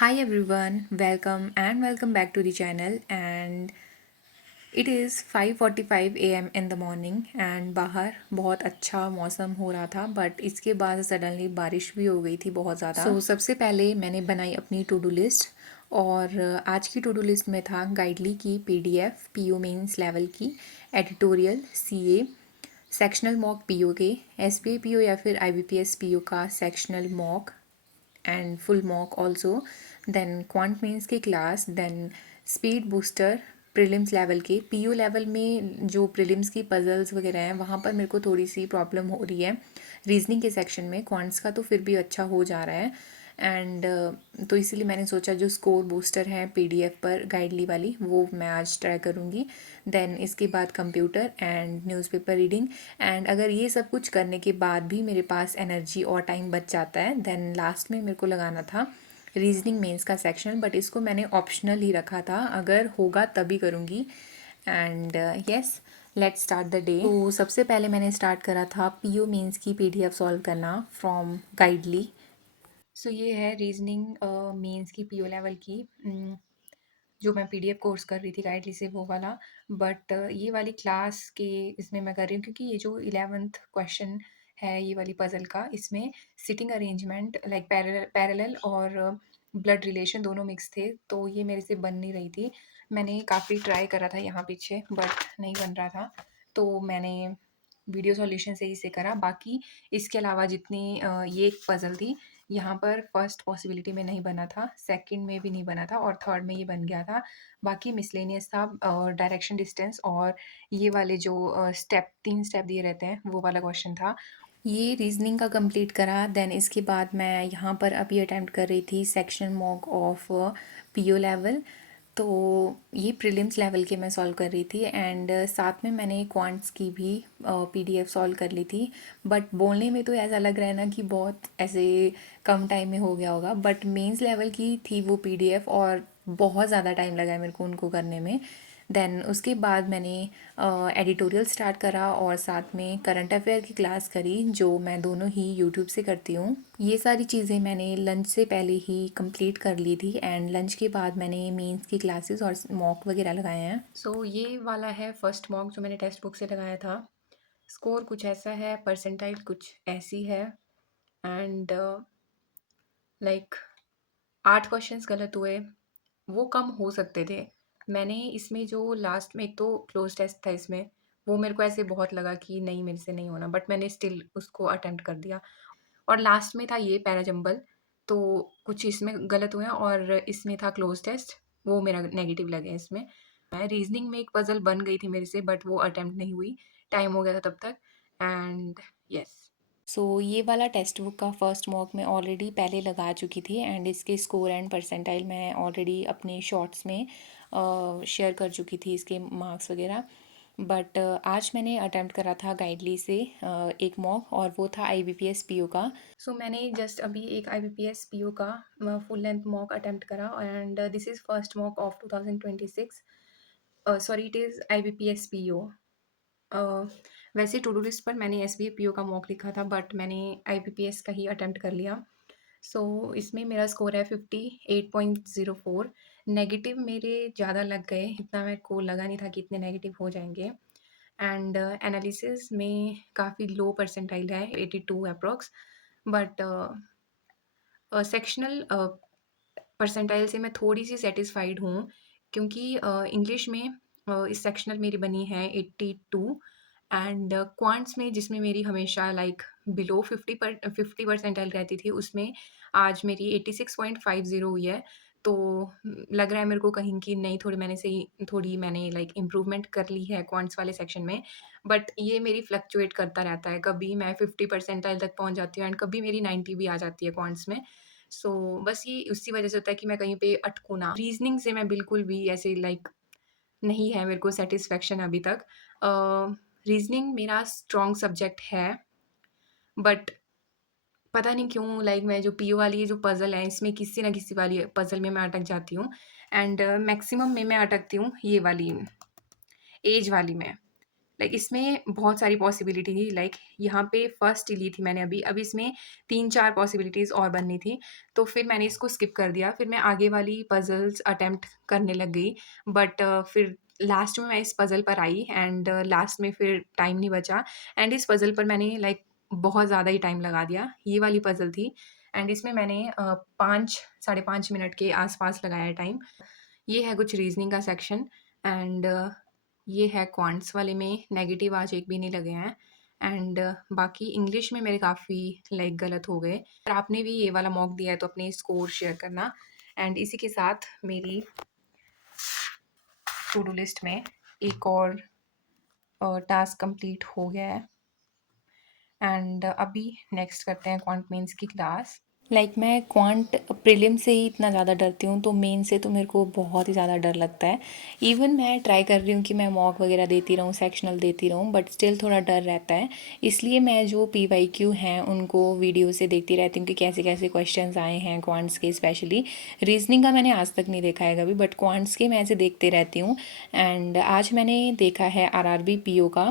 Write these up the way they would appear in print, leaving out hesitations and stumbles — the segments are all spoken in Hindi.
Hi everyone, welcome back to the channel and it is 5:45 a.m. in the morning and बाहर बहुत अच्छा मौसम हो रहा था बट इसके बाद सडनली बारिश भी हो गई थी बहुत ज़्यादा। सबसे पहले मैंने बनाई अपनी टू डू लिस्ट और आज की टू डू लिस्ट में था गाइडली की पीडीएफ पीओ मेंस लेवल की, editorial CA, sectional mock PO के, एसबीए पीओ या फिर आईबीपीएस पीओ का sectional mock and full mock also, then quant mains के class, then speed booster prelims level के। पीयू लेवल में जो प्रीलिम्स की पजल्स वगैरह हैं वहाँ पर मेरे को थोड़ी सी प्रॉब्लम हो रही है रीजनिंग के सेक्शन में। क्वांट्स का तो फिर भी अच्छा हो जा रहा है एंड तो इसीलिए मैंने सोचा जो स्कोर बूस्टर है पीडीएफ पर गाइडली वाली वो मैं आज ट्राई करूँगी। देन इसके बाद computer and newspaper reading and अगर ये सब कुछ करने के बाद भी मेरे पास एनर्जी और टाइम बच जाता है देन लास्ट में मेरे को लगाना था रीजनिंग मेंस का सेक्शन, बट इसको मैंने ऑप्शनल ही रखा था, अगर होगा तभी करूँगी। And yes, let's start the day. तो सबसे पहले मैंने स्टार्ट करा था पीओ मेंस की पीडीएफ सॉल्व करना फ्रॉम गाइडली। सो ये है रीजनिंग मेंस की पीओ लेवल की, जो मैं पीडीएफ कोर्स कर रही थी गाइडली से वो वाला। बट ये वाली क्लास के इसमें मैं कर रही हूँ क्योंकि ये जो 11th क्वेश्चन है ये वाली पजल का, इसमें सिटिंग अरेंजमेंट लाइक पैरेलल और ब्लड रिलेशन दोनों मिक्स थे, तो ये मेरे से बन नहीं रही थी। मैंने काफ़ी ट्राई करा था यहाँ पीछे बट नहीं बन रहा था, तो मैंने वीडियो सॉल्यूशन से ही इसे करा। बाकी इसके अलावा जितनी ये एक पजल थी, यहाँ पर फर्स्ट पॉसिबिलिटी में नहीं बना था, सेकंड में भी नहीं बना था और थर्ड में ये बन गया था। बाकी मिसलेनियस था, डायरेक्शन डिस्टेंस और ये वाले जो स्टेप 3 स्टेप दिए रहते हैं वो वाला क्वेश्चन था। ये रीजनिंग का कंप्लीट करा देन इसके बाद मैं यहाँ पर अभी अटेम्प्ट कर रही थी section mock of PO level. तो ये प्रीलिम्स लेवल के मैं सॉल्व कर रही थी एंड साथ में मैंने क्वांट्स की भी पीडीएफ सॉल्व कर ली थी। बट बोलने में तो ऐसा लग रहा है ना कि बहुत ऐसे कम टाइम में हो गया होगा, बट मेंस लेवल की थी वो पीडीएफ और बहुत ज़्यादा टाइम लगा है मेरे को उनको करने में। देन उसके बाद मैंने एडिटोरियल स्टार्ट करा और साथ में करंट अफेयर की क्लास करी जो मैं दोनों ही यूट्यूब से करती हूँ। ये सारी चीज़ें मैंने लंच से पहले ही कंप्लीट कर ली थी एंड लंच के बाद मैंने मेंस की क्लासेस और मॉक वगैरह लगाए हैं। सो ये वाला है फर्स्ट मॉक जो मैंने टेक्स्ट बुक से लगाया था। स्कोर कुछ ऐसा है, परसेंटाइल कुछ ऐसी है एंड लाइक 8 क्वेश्चंस गलत हुए, वो कम हो सकते थे। मैंने इसमें जो लास्ट में एक तो क्लोज़ टेस्ट था इसमें, वो मेरे को ऐसे बहुत लगा कि नहीं मेरे से नहीं होना, बट मैंने स्टिल उसको अटेम्प्ट कर दिया। और लास्ट में था ये पैराजंबल, तो कुछ इसमें गलत हुए हैं और इसमें था क्लोज़ टेस्ट, वो मेरा नेगेटिव लगे इसमें। मैं रीज़निंग में एक पज़ल बन गई थी मेरे से बट वो अटेम्प्ट नहीं हुई, टाइम हो गया था तब तक एंड यस। सो ये वाला टेक्स्ट बुक का फर्स्ट मॉक मैं ऑलरेडी पहले लगा चुकी थी एंड इसके स्कोर एंड परसेंटाइल मैं ऑलरेडी अपने शॉर्ट्स में शेयर कर चुकी थी, इसके मार्क्स वगैरह। बट आज मैंने अटेम्प्ट करा था गाइडली से एक मॉक और वो था आईबीपीएस पीओ का। सो मैंने जस्ट अभी एक आईबीपीएस पीओ का फुल लेंथ मॉक अटेम्प्ट करा and this is first mock of 2026। Sorry, it is IBPS PO. वैसे टू डू लिस्ट पर मैंने एसबीए पीओ का मॉक लिखा था बट मैंने आईबीपीएस का ही अटेम्प्ट कर लिया। सो इसमें मेरा स्कोर है 58.04। नेगेटिव मेरे ज़्यादा लग गए, इतना मेरे को लगा नहीं था कि इतने नेगेटिव हो जाएंगे एंड एनालिसिस में काफ़ी लो परसेंटाइल है, 82 अप्रॉक्स। बट सेक्शनल परसेंटाइल से मैं थोड़ी सी सेटिस्फाइड हूँ क्योंकि इंग्लिश में इस सेक्शनल मेरी बनी है 82 एंड क्वांट्स में जिसमें मेरी हमेशा लाइक बिलो 50 परसेंटाइल रहती थी, उसमें आज मेरी 86.50 हुई है। तो लग रहा है मेरे को कहीं कि नहीं, थोड़ी मैंने लाइक इम्प्रूवमेंट कर ली है क्वांट्स वाले सेक्शन में। बट ये मेरी फ्लक्चुएट करता रहता है, कभी मैं 50 परसेंटाइल तक पहुँच जाती हूँ एंड कभी मेरी 90 भी आ जाती है क्वांट्स में। सो बस ये उसी वजह से होता है कि मैं कहीं पे अटकूँ ना। रीज़निंग से मैं बिल्कुल भी ऐसे लाइक नहीं है मेरे को सैटिस्फैक्शन अभी तक। रीज़निंग मेरा स्ट्रॉन्ग सब्जेक्ट है बट पता नहीं क्यों लाइक मैं जो पीओ वाली ये जो पज़ल है इसमें किसी ना किसी वाली पज़ल में मैं अटक जाती हूँ एंड मैक्सिमम में मैं अटकती हूँ ये वाली एज वाली में। लाइक इसमें बहुत सारी पॉसिबिलिटी थी, लाइक यहाँ पे फर्स्ट ली थी मैंने अभी, अब इसमें 3-4 पॉसिबिलिटीज़ और बननी थी, तो फिर मैंने इसको स्किप कर दिया। फिर मैं आगे वाली पज़ल्स अटेम्प्ट करने लग गई, बट फिर लास्ट में मैं इस पज़ल पर आई एंड लास्ट में फिर टाइम नहीं बचा एंड इस पज़ल पर मैंने लाइक बहुत ज़्यादा ही टाइम लगा दिया। ये वाली पज़ल थी एंड इसमें मैंने 5 साढ़े 5 मिनट के आस-पास लगाया टाइम। ये है कुछ रीज़निंग का सेक्शन एंड ये है क्वांट्स वाले में नेगेटिव आज एक भी नहीं लगे हैं एंड बाकी इंग्लिश में मेरे काफ़ी लाइक गलत हो गए। अगर आपने भी ये वाला मॉक दिया है तो अपने स्कोर शेयर करना एंड इसी के साथ मेरी टू डू लिस्ट में एक और टास्क कंप्लीट हो गया है एंड अभी नेक्स्ट करते हैं क्वांट मेंस की क्लास। लाइक मैं क्वांट प्रीलिम से ही इतना ज़्यादा डरती हूँ, तो मेन से तो मेरे को बहुत ही ज़्यादा डर लगता है। इवन मैं ट्राई कर रही हूँ कि मैं मॉक वगैरह देती रहूँ, सेक्शनल देती रहूँ, बट स्टिल थोड़ा डर रहता है। इसलिए मैं जो PYQ हैं उनको वीडियो से देखती रहती हूँ कि कैसे कैसे क्वेश्चंस आए हैं क्वांट्स के। स्पेशली रीजनिंग का मैंने आज तक नहीं देखा है कभी, बट क्वांट्स के मैं ऐसे देखते रहती हूँ एंड आज मैंने देखा है RRB PO का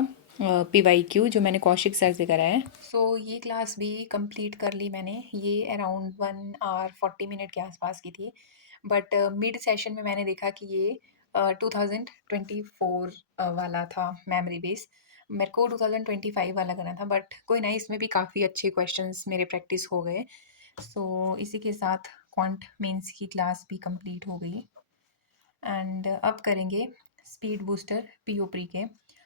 PYQ जो मैंने कौशिक सर से करा है। सो ये क्लास भी कंप्लीट कर ली मैंने। ये अराउंड 1 आवर 40 मिनट के आसपास की थी, बट मिड सेशन में मैंने देखा कि ये 2024 वाला था मेमोरी बेस। मेरे को 2025 वाला करना था, बट कोई नहीं, इसमें भी काफ़ी अच्छे क्वेश्चंस मेरे प्रैक्टिस हो गए। सो इसी के साथ क्वांट मेंस की क्लास भी कंप्लीट हो गई एंड अब करेंगे स्पीड बूस्टर PO प्री के।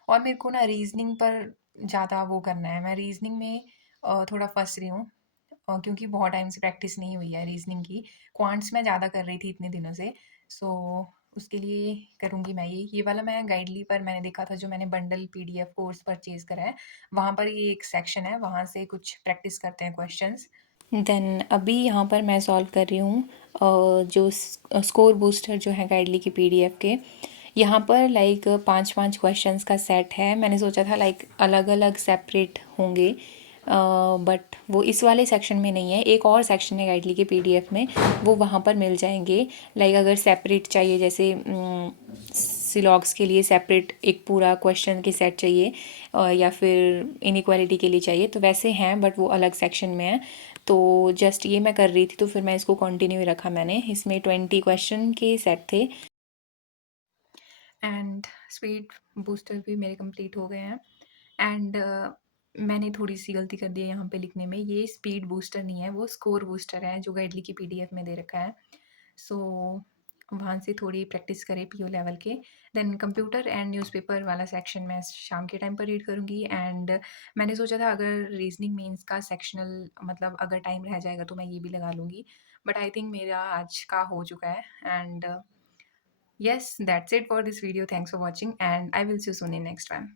और मेरे को ना रीजनिंग पर ज़्यादा वो करना है। मैं रीजनिंग में थोड़ा फंस रही हूँ क्योंकि बहुत टाइम से प्रैक्टिस नहीं हुई है रीजनिंग की। क्वांट्स मैं ज़्यादा कर रही थी इतने दिनों से, सो उसके लिए करूँगी मैं ये वाला। मैं गाइडली पर मैंने देखा था, जो मैंने बंडल PDF कोर्स परचेज़ करा है, वहाँ पर ये एक सेक्शन है, वहाँ से कुछ प्रैक्टिस करते हैं क्वेश्चंस। देन अभी यहाँ पर मैं सॉल्व कर रही हूँ जो स्कोर बूस्टर जो है गाइडली की PDF के। यहाँ पर लाइक 5-5 क्वेश्चंस का सेट है। मैंने सोचा था लाइक अलग अलग सेपरेट होंगे, बट वो इस वाले सेक्शन में नहीं है। एक और सेक्शन है गाइडली के PDF में, वो वहाँ पर मिल जाएंगे। लाइक अगर सेपरेट चाहिए, जैसे सिलॉग्स के लिए सेपरेट एक पूरा क्वेश्चन के सेट चाहिए या फिर इनइक्वालिटी के लिए चाहिए, तो वैसे हैं, बट वो अलग सेक्शन में है। तो जस्ट ये मैं कर रही थी, तो फिर मैं इसको कंटिन्यू रखा मैंने। इसमें 20 क्वेश्चन के सेट थे एंड स्पीड बूस्टर भी मेरे कंप्लीट हो गए हैं एंड मैंने थोड़ी सी गलती कर दी है यहाँ पे लिखने में। ये स्पीड बूस्टर नहीं है, वो स्कोर बूस्टर है जो गाइडली की PDF में दे रखा है। सो वहाँ से थोड़ी प्रैक्टिस करें PO लेवल के। देन कंप्यूटर एंड न्यूज़पेपर वाला सेक्शन मैं शाम के टाइम पर रीड करूँगी एंड मैंने सोचा था अगर रीजनिंग मेंस का सेक्शनल मतलब अगर टाइम रह जाएगा तो मैं ये भी लगा लूँगी, बट आई थिंक मेरा आज का हो चुका है and yes, that's it for this video. Thanks for watching and I will see you soon in next one.